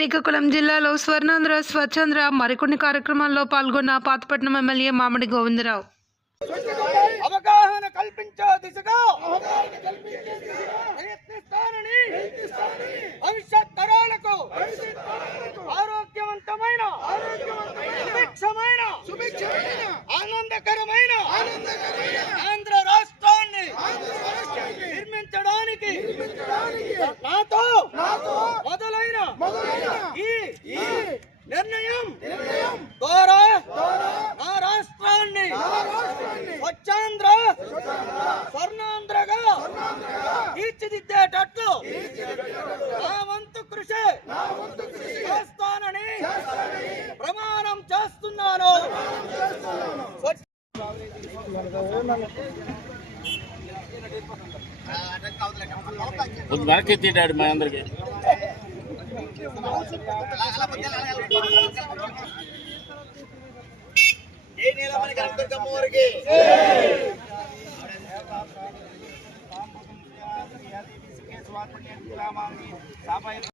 శ్రీకాకుళం జిల్లాలో స్వర్ణాంధ్ర స్వచ్ఛాంధ్ర మరికొన్ని కార్యక్రమాల్లో పాల్గొన్న పాతపట్నం ఎమ్మెల్యే మామిడి గోవిందరావు. అవగాహన కల్పించే దిశగా ప్రయత్నిస్తానని భవిష్యత్ తరాలకు ఆరోగ్యవంతమైన సుభిక్షమైన ఆనందకరమైన ఆంధ్ర రాష్ట్రాన్ని నిర్మించడానికి నాతో మొదలైన ఈ నిర్ణయం ద్వారా నా రాష్ట్రాన్ని స్వచ్ఛాంధ్ర స్వర్ణాంధ్రగా తీర్చిదిద్దేటట్లు నా వంతు కృషి చేస్తానని ప్రమాణం చేస్తున్నాను. బాకెత్తాడు మా అందరికి ఏ నీలమణి కనకదుర్గమ్మ వారికి